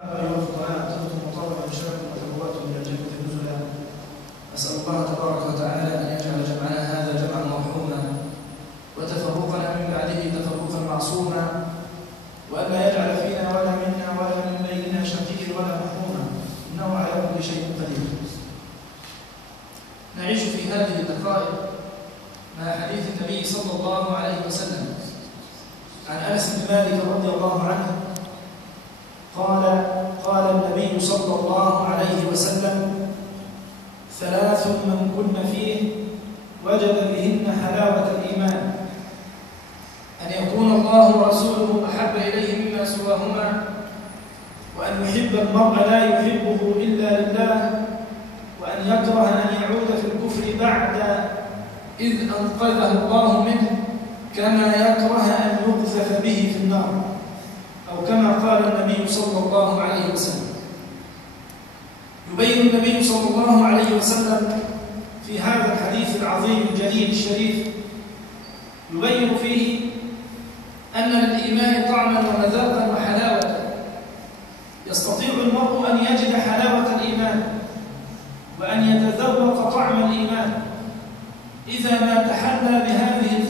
أسأل الله تبارك وتعالى أن يجعل جمعنا هذا جمعا مرحوما وتفرقنا من بعده تفرقا معصوما، وأن لا يجعل فينا ولا منا ولا من بيننا شقيا ولا محروما، إنه على كل شيء قدير. نعيش في هذه الدقائق مع حديث النبي صلى الله عليه وسلم عن أنس بن مالك رضي الله عنه قال النبي صلى الله عليه وسلم: ثلاث من كن فيه وجد بهن حلاوة الإيمان: أن يكون الله ورسوله أحب إليه مما سواهما، وأن يحب المرء لا يحبه إلا لله، وأن يكره أن يعود في الكفر بعد إذ أنقذه الله منه، كما يكره أن يقذف به في النار، أو كما قال النبي صلى الله عليه وسلم. يبين النبي صلى الله عليه وسلم في هذا الحديث العظيم الجليل الشريف، يبين فيه أن للإيمان طعما ومذاقا وحلاوة، يستطيع المرء أن يجد حلاوة الإيمان وأن يتذوق طعم الإيمان إذا ما تحلى بهذه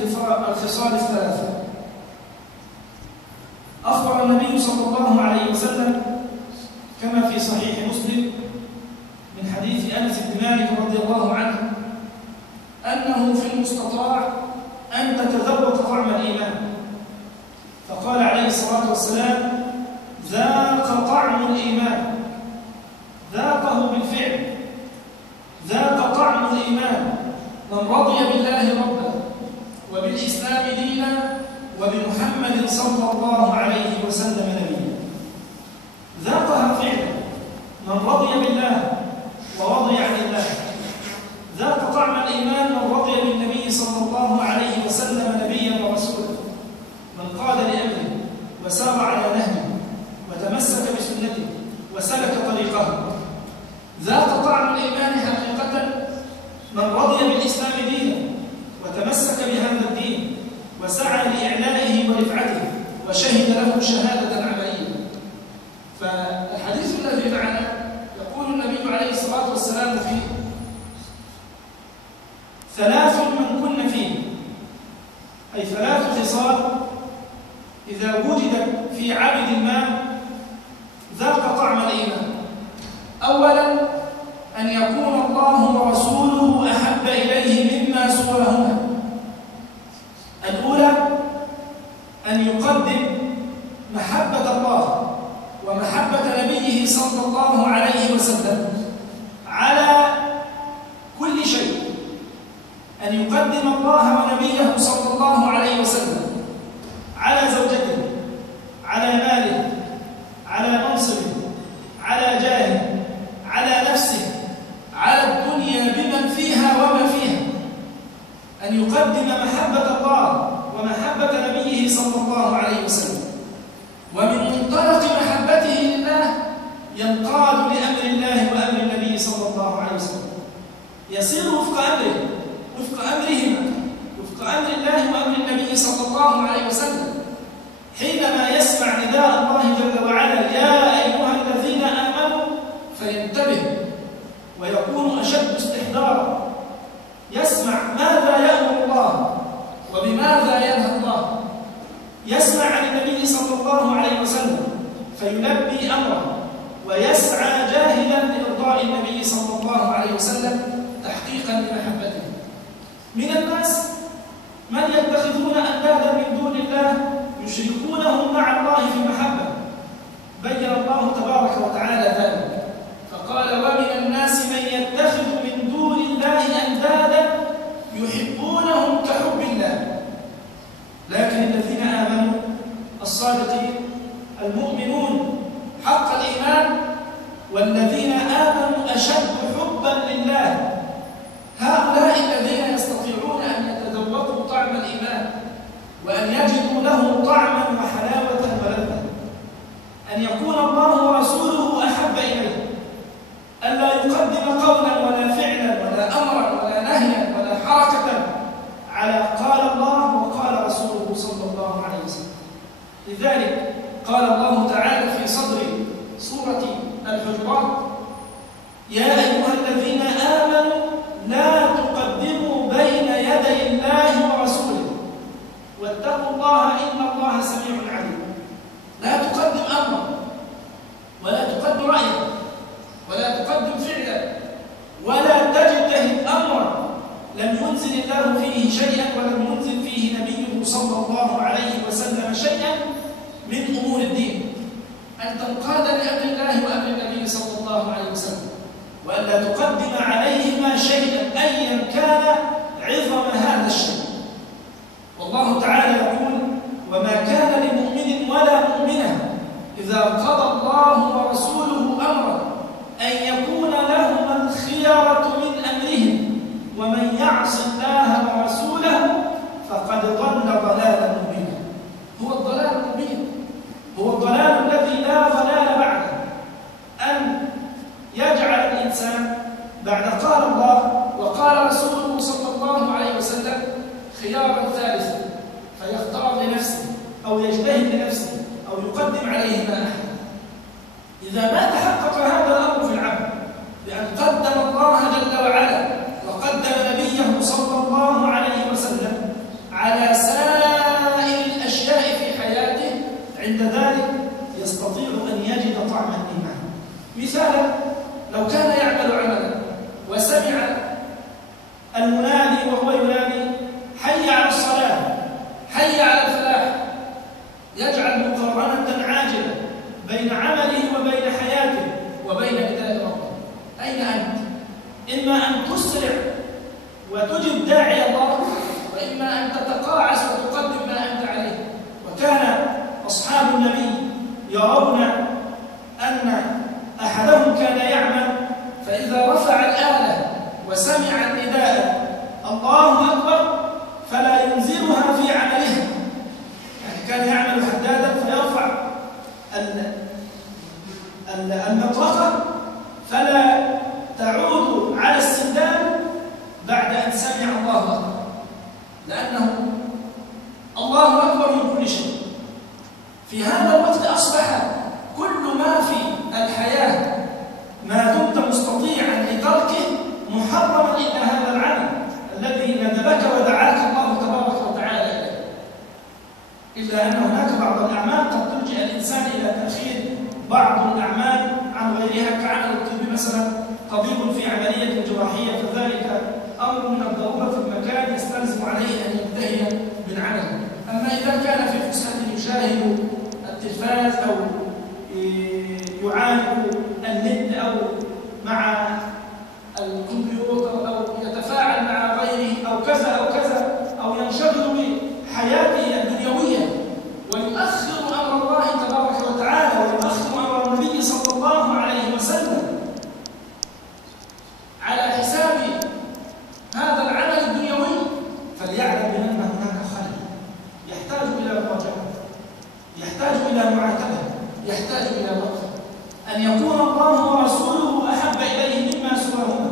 الخصال الثلاثة. أخبر النبي صلى الله عليه وسلم كما في صحيح مسلم من حديث أنس بن مالك رضي الله عنه أنه في المستطاع أن تتذوق طعم الإيمان، فقال عليه الصلاة والسلام: ذاق طعم الإيمان، ذاقه بالفعل، ذاق طعم الإيمان من رضي بالله ربا وبالإسلام دينا وبمحمد صلى الله عليه وسلم نبيا. ذاقها فعلا من رضي بالله ورضي عن الله، ذاق طعم الإيمان من رضي بالنبي صلى الله عليه وسلم نبيا ورسولا، من قاد لأمره وسار على نهجه وتمسك بسنته وسلك طريقه. ذاق طعم الإيمان حقيقة من رضي بالإسلام دينا وتمسك بهذا الدين وسعى لإعلائه ورفعته وشهد له شهادة عملية. فالحديث الذي معنا يقول النبي عليه الصلاة والسلام فيه: ثلاث من كن فيه، أي ثلاث خصال إذا وجدت في عبد ما ذاق طعم الإيمان. أولا أن يكون الله ورسوله أحب إليه مما سواهما. الأولى أن يقدم محبة الله ومحبة نبيه صلى الله عليه وسلم على كل شيء، أن يقدم الله ونبيه صلى الله عليه وسلم على زوجته، على ماله، على منصبه، على جاهه، على نفسه، على الدنيا بمن فيها وما فيها. أن يقدم محبة الله ومحبة نبيه صلى الله عليه وسلم، ومن منطلق محبته لله ينقاد لأمر الله وأمر النبي صلى الله عليه وسلم، يصير وفق أمره، وفق أمرهما، وفق أمر الله وأمر النبي صلى الله عليه وسلم. حينما يسمع نداء الله جل وعلا: يا أيها الذين آمنوا، فينتبه ويكون أشد استحضارا، يسمع ماذا يأمر الله وبماذا ينهى الله، يسمع عن النبي صلى الله عليه وسلم فيلبي أمره ويسعى جاهدا لإرضاء النبي صلى الله عليه وسلم تحقيقا لمحبته. من الناس من يتخذون أندادا من دون الله يشركونهم مع الله في المحبة، بين الله تبارك وتعالى ذلك فقال: ومن الناس من يتخذ من دون الله أندادا يحبونهم كحب الله. لكن الذين آمنوا الصادقين المؤمنون حق الإيمان والذين آمنوا أشد حبا لله، هؤلاء الذين يستطيعون أن يتذوقوا طعم الإيمان وأن يجدوا له طعما وحلاوة ولذة. أن يكون الله ورسوله أحب إليه، ألا يقدم قولا ولا فعلا ولا أمرا ولا نهيا ولا حركة على قال الله وقال رسوله صلى الله عليه وسلم. لذلك قال الله تعالى في صدر سورة أن تنقاد لأمر الله وأمر النبي صلى الله عليه وسلم، وألا تقدم عليهما شيئا أيا كان عظم هذا الشيء. والله تعالى يقول: وما كان لمؤمن ولا مؤمنة إذا قضى الله ورسوله أمرا أن يكون لهم الخيرة من أمرهم ومن يعص الله ورسوله فقد ضل ضلالا مبينا. هو الضلال المبين، هو الضلال الذي لا ضلال بعده، أن يجعل الإنسان بعد قال الله وقال رسوله صلى الله عليه وسلم خيارا ثالثا فيختار لنفسه أو يجتهد لنفسه أو يقدم عليه ما أحد. إذا ما تحقق هذا الأمر في العبد بأن قدم الله جل وعلا وقدم نبيه صلى الله عليه وسلم على سائر الأشياء في حياته، عند ذلك يستطيع أن يجد طعم الإيمان. مثالا: لو كان يعمل عملا وسمع المنادي وهو ينادي حي على الصلاة حي على الفلاح، يجعل مقارنة عاجلة بين عمله وبين حياته وبين نداء ربه. أين أنت؟ إما أن تسرع وتجب داعي الله، وإما أن تتقاعس وتقدم ما أنت عليه. وكان أصحاب النبي يرون أن أحدهم كان يعمل فإذا رفع الآلة وسمع النداء الله أكبر فلا ينزلها في عملها، يعني كان يعمل حدادا فيرفع المطرقة فلا تعود على السندان بعد أن سمع الله أكبر، لأنه الله أكبر من كل شيء. في هذا الوقت أصبح كل ما في الحياة ما دمت مستطيعا لتركه محرما إلا هذا العمل الذي ندبك ودعاك الله تبارك وتعالى إليه. إلا أن هناك بعض الأعمال قد تلجئ الإنسان إلى تأخير بعض الأعمال عن غيرها، كعمل الطب مثلا، طبيب في عملية جراحية فذلك أمر من الضرورة في المكان يستلزم عليه أن ينتهي من عمله. أما إذا كان في فسحة يشاهد التلفاز أو يعاني النت أو مع الكمبيوتر أو يتفاعل مع غيره أو كذا أو كذا، أو ينشغل بحياته الدنيوية ويؤخر أمر الله تبارك وتعالى ويؤخر أمر النبي صلى الله عليه وسلم على حساب هذا العمل الدنيوي، فليعلم بأن هناك خلل يحتاج إلى مراجعة، يحتاج إلى معاتبة، يحتاج إلى وقت. أن يكون الله ورسوله أحب إليه مما سواهما،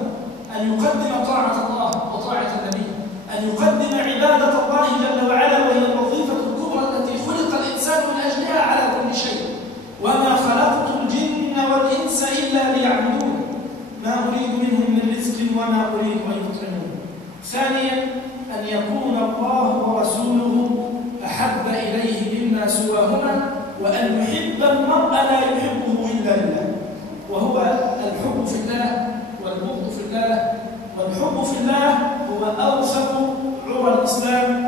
أن يقدم طاعة الله وطاعة النبي، أن يقدم عبادة الله جل وعلا وهي الوظيفة الكبرى التي خلق الإنسان من أجلها على كل شيء. وما خلقت الجن والإنس إلا ليعبدون ما أريد منهم من رزق وما أريد أن يطعمون. ثانيا: أن يكون الله ورسوله أحب إليه مما سواهما، وأن يحب المرء لا يحبه إلا لله، وهو الحب في الله والبغض في الله. والحب في الله هو أوثق عرى الإسلام